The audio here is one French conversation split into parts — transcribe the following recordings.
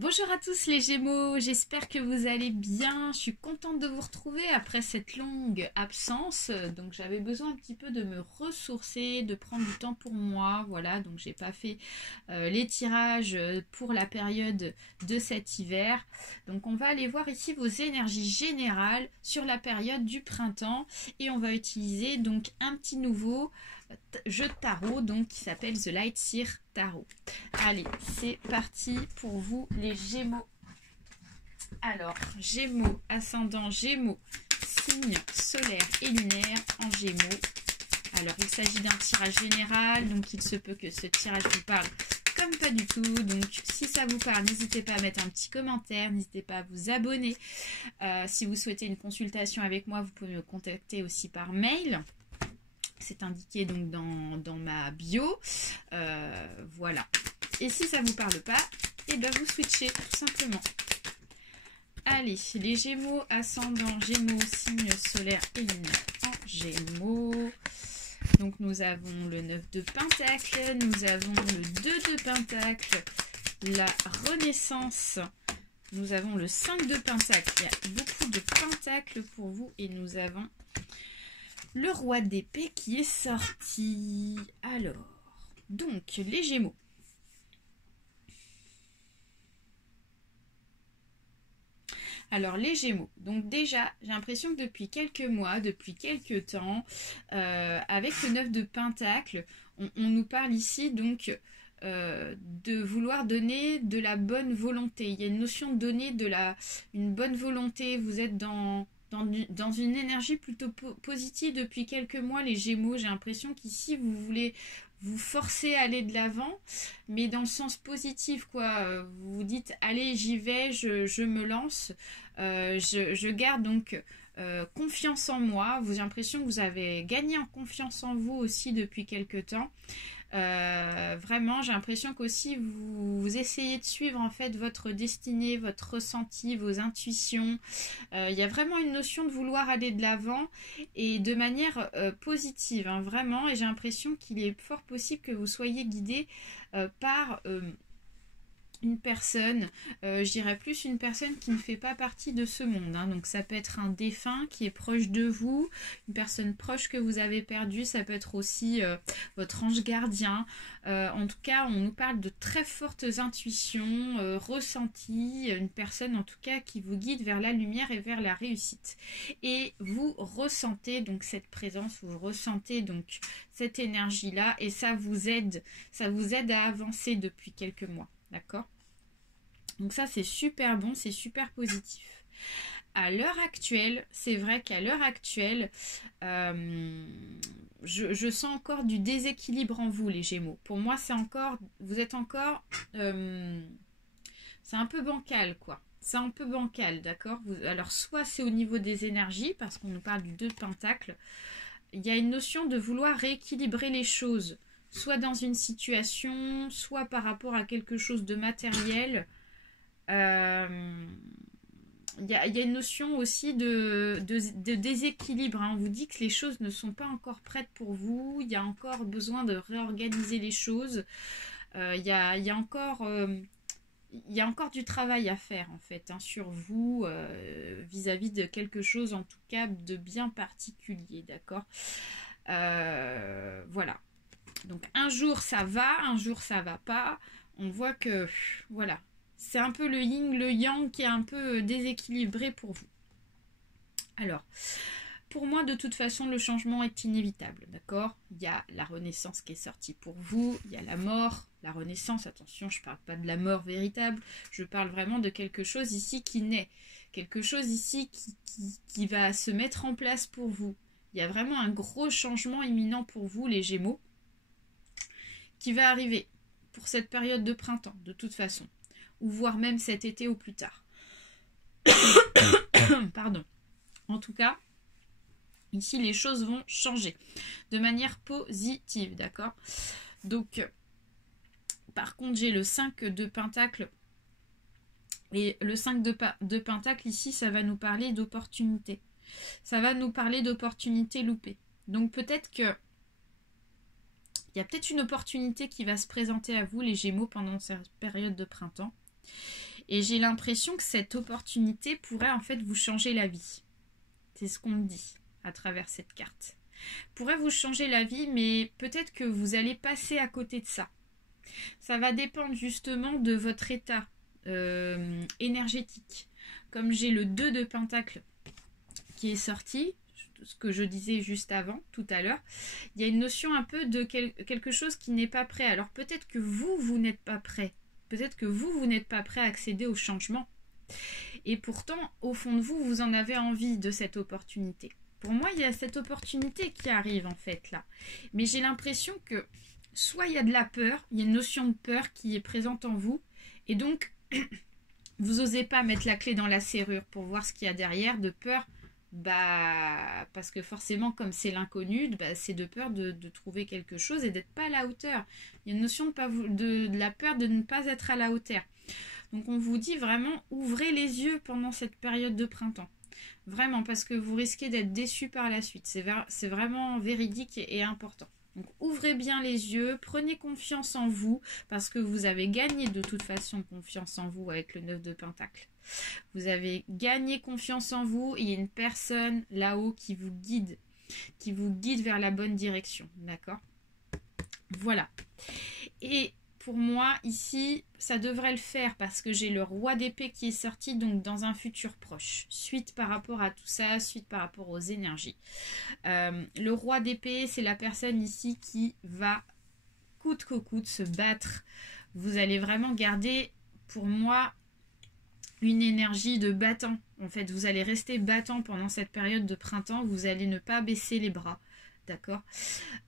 Bonjour à tous les Gémeaux, j'espère que vous allez bien. Je suis contente de vous retrouver après cette longue absence. Donc j'avais besoin un petit peu de me ressourcer, de prendre du temps pour moi. Voilà, donc j'ai pas fait les tirages pour la période de cet hiver. Donc on va aller voir ici vos énergies générales sur la période du printemps. Et on va utiliser donc un petit nouveau jeu de tarot donc qui s'appelle The Light Seer Tarot. Allez, c'est parti pour vous les Gémeaux. Alors, Gémeaux, ascendant Gémeaux, signe solaire et lunaire en Gémeaux. Alors, il s'agit d'un tirage général, donc il se peut que ce tirage vous parle comme pas du tout. Donc, si ça vous parle, n'hésitez pas à mettre un petit commentaire, n'hésitez pas à vous abonner. Si vous souhaitez une consultation avec moi, vous pouvez me contacter aussi par mail. C'est indiqué donc dans ma bio. Voilà. Et si ça ne vous parle pas, et bien vous switchez tout simplement. Allez, les Gémeaux, ascendant Gémeaux, signe solaire et lunaire en Gémeaux. Donc nous avons le 9 de Pentacle, nous avons le 2 de Pentacle, la Renaissance. Nous avons le 5 de Pentacle. Il y a beaucoup de Pentacles pour vous et nous avons le roi d'épée qui est sorti. Alors, donc, les Gémeaux. Alors, les Gémeaux. Donc déjà, j'ai l'impression que depuis quelques mois, depuis quelques temps, avec le 9 de Pentacle, on nous parle ici donc de vouloir donner de la bonne volonté. Il y a une notion de donner une bonne volonté. Vous êtes dans une énergie plutôt positive depuis quelques mois, les Gémeaux. J'ai l'impression qu'ici, vous voulez vous forcer à aller de l'avant, mais dans le sens positif, quoi. Vous vous dites, allez, j'y vais, je me lance. Je garde donc confiance en moi. J'ai l'impression que vous avez gagné en confiance en vous aussi depuis quelques temps. Vraiment, j'ai l'impression qu'aussi vous essayez de suivre en fait votre destinée, votre ressenti, vos intuitions. Il y a vraiment une notion de vouloir aller de l'avant et de manière positive, hein, vraiment. Et j'ai l'impression qu'il est fort possible que vous soyez guidé par une personne, je dirais plus une personne qui ne fait pas partie de ce monde, hein. Donc ça peut être un défunt qui est proche de vous, une personne proche que vous avez perdue, ça peut être aussi votre ange gardien. En tout cas, on nous parle de très fortes intuitions, ressenties, une personne en tout cas qui vous guide vers la lumière et vers la réussite. Et vous ressentez donc cette présence, vous ressentez donc cette énergie-là et ça vous aide à avancer depuis quelques mois. D'accord? Donc ça, c'est super bon, c'est super positif. À l'heure actuelle, c'est vrai qu'à l'heure actuelle, je sens encore du déséquilibre en vous, les Gémeaux. Pour moi, vous êtes encore... c'est un peu bancal, quoi. C'est un peu bancal, d'accord? Alors, soit c'est au niveau des énergies, parce qu'on nous parle du 2 de Pentacle. Il y a une notion de vouloir rééquilibrer les choses. Soit dans une situation, soit par rapport à quelque chose de matériel. Il y a une notion aussi de déséquilibre, hein. On vous dit que les choses ne sont pas encore prêtes pour vous. Il y a encore besoin de réorganiser les choses. Il y a encore du travail à faire en fait, hein, sur vous vis-à-vis de quelque chose en tout cas de bien particulier, d'accord? Voilà. Donc un jour ça va, un jour ça va pas. On voit que voilà, c'est un peu le yin, le yang qui est un peu déséquilibré pour vous. Alors, pour moi de toute façon le changement est inévitable, d'accord? Il y a la renaissance qui est sortie pour vous, il y a la mort, la renaissance, attention, je ne parle pas de la mort véritable, je parle vraiment de quelque chose ici qui naît, quelque chose ici qui va se mettre en place pour vous. Il y a vraiment un gros changement imminent pour vous les Gémeaux, qui va arriver pour cette période de printemps, de toute façon, ou voire même cet été ou plus tard. Pardon. En tout cas, ici, les choses vont changer de manière positive, d'accord? Donc, par contre, j'ai le 5 de Pentacle. Et le 5 de Pentacle, ici, ça va nous parler d'opportunités. Ça va nous parler d'opportunités loupées. Donc, peut-être que il y a peut-être une opportunité qui va se présenter à vous, les Gémeaux, pendant cette période de printemps. Et j'ai l'impression que cette opportunité pourrait en fait vous changer la vie. C'est ce qu'on me dit à travers cette carte. Pourrait vous changer la vie, mais peut-être que vous allez passer à côté de ça. Ça va dépendre justement de votre état énergétique. Comme j'ai le 2 de Pentacle qui est sorti, ce que je disais juste avant, tout à l'heure, il y a une notion un peu de quelque chose qui n'est pas prêt. Alors peut-être que vous n'êtes pas prêt. Peut-être que vous n'êtes pas prêt à accéder au changement. Et pourtant, au fond de vous, vous en avez envie de cette opportunité. Pour moi, il y a cette opportunité qui arrive en fait là. Mais j'ai l'impression que soit il y a de la peur, il y a une notion de peur qui est présente en vous. Et donc, vous n'osez pas mettre la clé dans la serrure pour voir ce qu'il y a derrière, de peur. Parce que forcément, comme c'est l'inconnu, c'est de peur de trouver quelque chose et d'être pas à la hauteur. Il y a une notion de la peur de ne pas être à la hauteur. Donc on vous dit vraiment, ouvrez les yeux pendant cette période de printemps. Vraiment, parce que vous risquez d'être déçus par la suite. C'est vraiment véridique et important. Donc ouvrez bien les yeux, prenez confiance en vous, parce que vous avez gagné de toute façon confiance en vous avec le 9 de Pentacle. Vous avez gagné confiance en vous, et il y a une personne là-haut qui vous guide vers la bonne direction, d'accord? Voilà. Et pour moi, ici, ça devrait le faire parce que j'ai le roi d'épée qui est sorti, donc dans un futur proche. Suite par rapport à tout ça, suite par rapport aux énergies. Le roi d'épée, c'est la personne ici qui va coûte que coûte se battre. Vous allez vraiment garder, pour moi, une énergie de battant. En fait, vous allez rester battant pendant cette période de printemps. Vous allez ne pas baisser les bras. D'accord,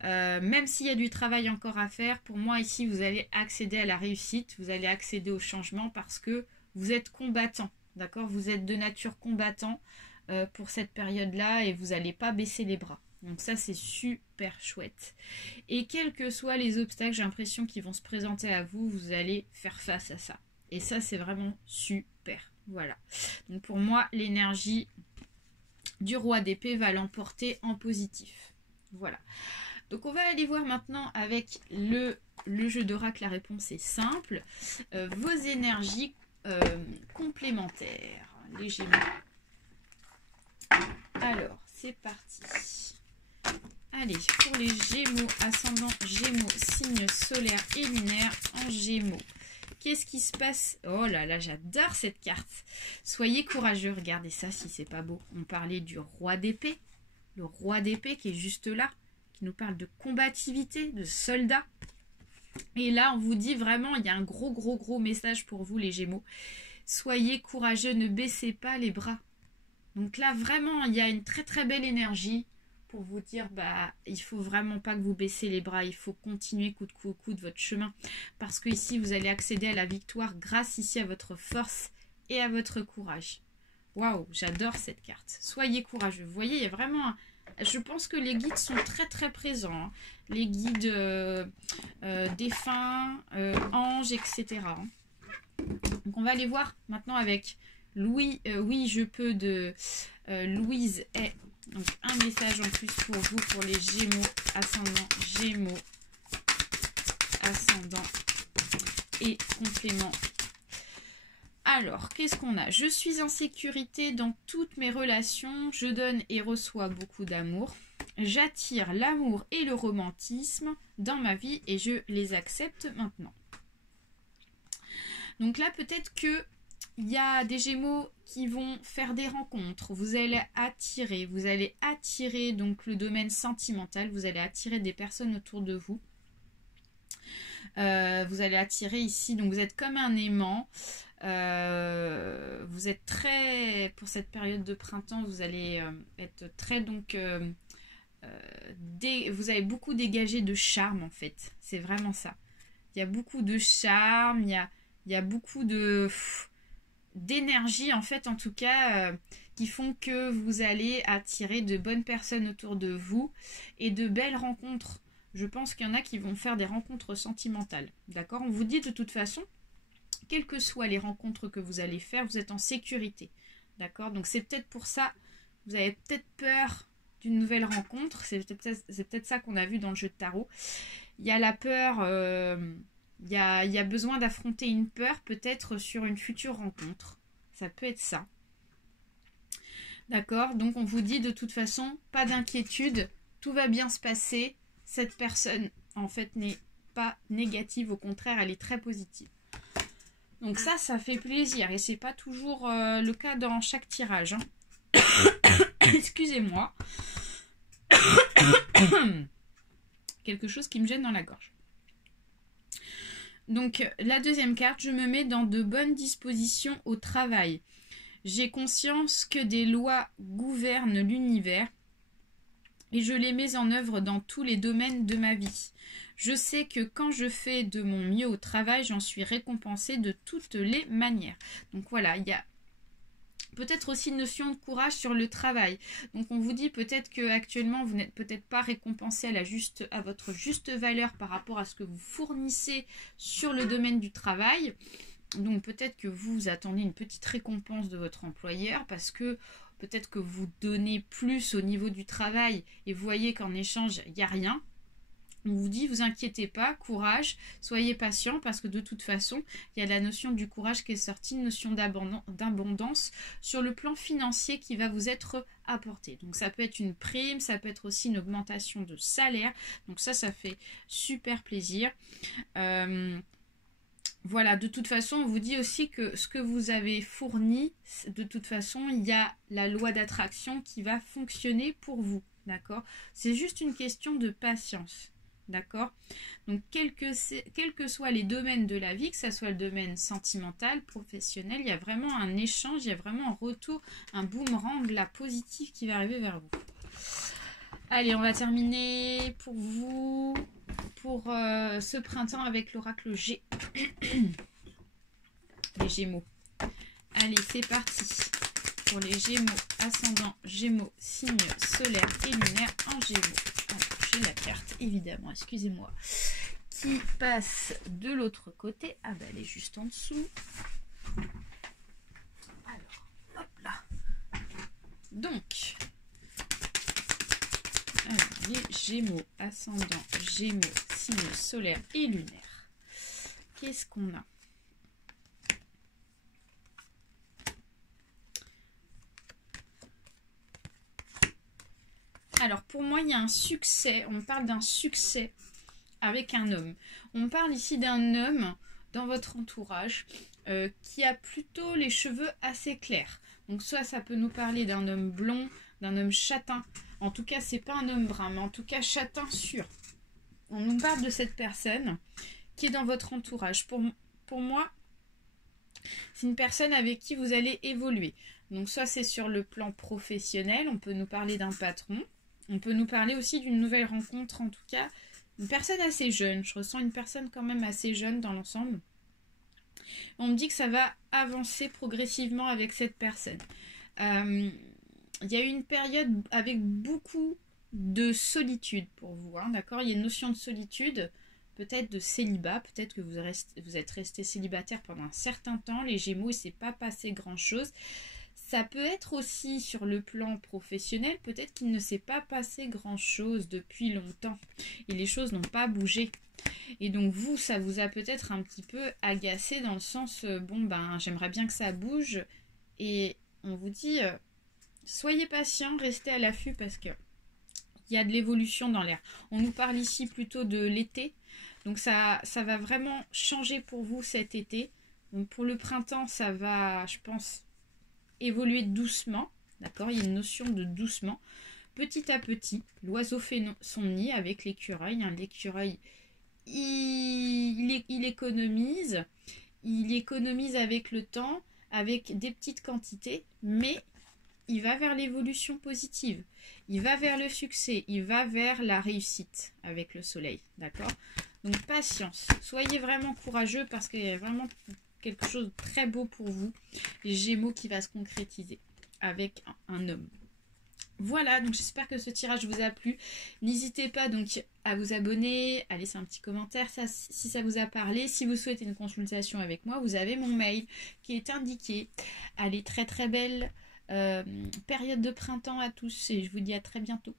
même s'il y a du travail encore à faire, pour moi ici vous allez accéder à la réussite, vous allez accéder au changement parce que vous êtes combattant, d'accord, vous êtes de nature combattant pour cette période-là et vous n'allez pas baisser les bras. Donc ça c'est super chouette. Et quels que soient les obstacles, j'ai l'impression qu'ils vont se présenter à vous, vous allez faire face à ça. Et ça c'est vraiment super. Voilà. Donc pour moi l'énergie du roi d'épée va l'emporter en positif. Voilà. Donc on va aller voir maintenant avec le jeu d'oracle. La réponse est simple. Vos énergies complémentaires. Les Gémeaux. Alors, c'est parti. Allez, pour les Gémeaux, ascendant Gémeaux, signe solaire et lunaire en Gémeaux. Qu'est-ce qui se passe? Oh là là, j'adore cette carte. Soyez courageux, regardez ça si c'est pas beau. On parlait du roi d'épée. Le roi d'épée qui est juste là, qui nous parle de combativité, de soldats. Et là, on vous dit vraiment, il y a un gros message pour vous les Gémeaux. Soyez courageux, ne baissez pas les bras. Donc là, vraiment, il y a une très belle énergie pour vous dire, il faut vraiment pas que vous baissez les bras. Il faut continuer coup de coude votre chemin. Parce que ici, vous allez accéder à la victoire grâce ici à votre force et à votre courage. Waouh, j'adore cette carte. Soyez courageux. Vous voyez, il y a vraiment... Je pense que les guides sont très présents. Hein. Les guides défunts, anges, etc. Donc on va aller voir maintenant avec oui, je peux de Louise est. Donc un message en plus pour vous, pour les Gémeaux, ascendant et complément. Alors, qu'est-ce qu'on a? Je suis en sécurité dans toutes mes relations. Je donne et reçois beaucoup d'amour. J'attire l'amour et le romantisme dans ma vie et je les accepte maintenant. Donc là, peut-être que il y a des Gémeaux qui vont faire des rencontres. Vous allez attirer donc le domaine sentimental. Vous allez attirer des personnes autour de vous. Vous allez attirer ici, donc vous êtes comme un aimant. Vous êtes très, pour cette période de printemps, vous allez être très donc vous avez beaucoup dégagé de charme en fait, c'est vraiment ça. Il y a beaucoup de charme, il y a beaucoup d'énergie en fait, en tout cas qui font que vous allez attirer de bonnes personnes autour de vous et de belles rencontres. Je pense qu'il y en a qui vont faire des rencontres sentimentales, d'accord? On vous dit de toute façon, quelles que soient les rencontres que vous allez faire, vous êtes en sécurité. D'accord? Donc c'est peut-être pour ça, vous avez peut-être peur d'une nouvelle rencontre. C'est peut-être ça qu'on a vu dans le jeu de tarot. Il y a la peur Il y a besoin d'affronter une peur, peut-être sur une future rencontre. Ça peut être ça. D'accord? Donc on vous dit de toute façon, pas d'inquiétude, tout va bien se passer. Cette personne, en fait, n'est pas négative, au contraire, elle est très positive. Donc ça fait plaisir. Et c'est pas toujours le cas dans chaque tirage. Hein. Excusez-moi. Quelque chose qui me gêne dans la gorge. Donc la deuxième carte, je me mets dans de bonnes dispositions au travail. J'ai conscience que des lois gouvernent l'univers et je les mets en œuvre dans tous les domaines de ma vie. Je sais que quand je fais de mon mieux au travail, j'en suis récompensée de toutes les manières. Donc voilà, il y a peut-être aussi une notion de courage sur le travail. Donc on vous dit peut-être que actuellement vous n'êtes peut-être pas récompensé à votre juste valeur par rapport à ce que vous fournissez sur le domaine du travail. Donc peut-être que vous attendez une petite récompense de votre employeur parce que peut-être que vous donnez plus au niveau du travail et vous voyez qu'en échange il n'y a rien. On vous dit, vous inquiétez pas, courage, soyez patient parce que de toute façon, il y a la notion du courage qui est sortie, une notion d'abondance sur le plan financier qui va vous être apportée. Donc ça peut être une prime, ça peut être aussi une augmentation de salaire. Donc ça fait super plaisir. Voilà, de toute façon, on vous dit aussi que ce que vous avez fourni, de toute façon, il y a la loi d'attraction qui va fonctionner pour vous. D'accord? C'est juste une question de patience. D'accord? Donc, quels que soient les domaines de la vie, que ce soit le domaine sentimental, professionnel, il y a vraiment un échange, il y a vraiment un retour, un boomerang, la positive qui va arriver vers vous. Allez, on va terminer pour vous, pour ce printemps avec l'oracle G. Les Gémeaux. Allez, c'est parti. Pour les Gémeaux, ascendant Gémeaux, signe solaire et lunaire en Gémeaux. J'ai la carte, évidemment, excusez-moi, qui passe de l'autre côté. Ah ben, elle est juste en dessous. Alors, hop là. Donc, alors, les Gémeaux, ascendant Gémeaux, signe solaire et lunaire. Qu'est-ce qu'on a? Alors, pour moi, il y a un succès. On parle d'un succès avec un homme. On parle ici d'un homme dans votre entourage qui a plutôt les cheveux assez clairs. Donc, soit ça peut nous parler d'un homme blond, d'un homme châtain. En tout cas, c'est pas un homme brun, mais en tout cas, châtain sûr. On nous parle de cette personne qui est dans votre entourage. Pour moi, c'est une personne avec qui vous allez évoluer. Donc, soit c'est sur le plan professionnel, on peut nous parler d'un patron. On peut nous parler aussi d'une nouvelle rencontre, en tout cas, une personne assez jeune. Je ressens une personne quand même assez jeune dans l'ensemble. On me dit que ça va avancer progressivement avec cette personne. Il y a eu une période avec beaucoup de solitude pour vous, hein, d'accord? Il y a une notion de solitude, peut-être de célibat, peut-être que vous êtes resté célibataire pendant un certain temps. Les Gémeaux, il ne s'est pas passé grand-chose. Ça peut être aussi sur le plan professionnel, peut-être qu'il ne s'est pas passé grand-chose depuis longtemps et les choses n'ont pas bougé. Et donc vous, ça vous a peut-être un petit peu agacé dans le sens, bon ben j'aimerais bien que ça bouge et on vous dit, soyez patient, restez à l'affût parce que il y a de l'évolution dans l'air. On nous parle ici plutôt de l'été, donc ça va vraiment changer pour vous cet été. Donc pour le printemps, ça va, je pense, évoluer doucement, d'accord? Il y a une notion de doucement. Petit à petit, l'oiseau fait son nid avec l'écureuil. Hein. L'écureuil, il économise avec le temps, avec des petites quantités, mais il va vers l'évolution positive. Il va vers le succès, il va vers la réussite avec le soleil, d'accord? Donc patience, soyez vraiment courageux parce qu'il y a vraiment quelque chose de très beau pour vous, les Gémeaux qui va se concrétiser avec un homme. Voilà, donc j'espère que ce tirage vous a plu. N'hésitez pas donc à vous abonner, à laisser un petit commentaire si ça vous a parlé. Si vous souhaitez une consultation avec moi, vous avez mon mail qui est indiqué. Allez, très très belle période de printemps à tous et je vous dis à très bientôt.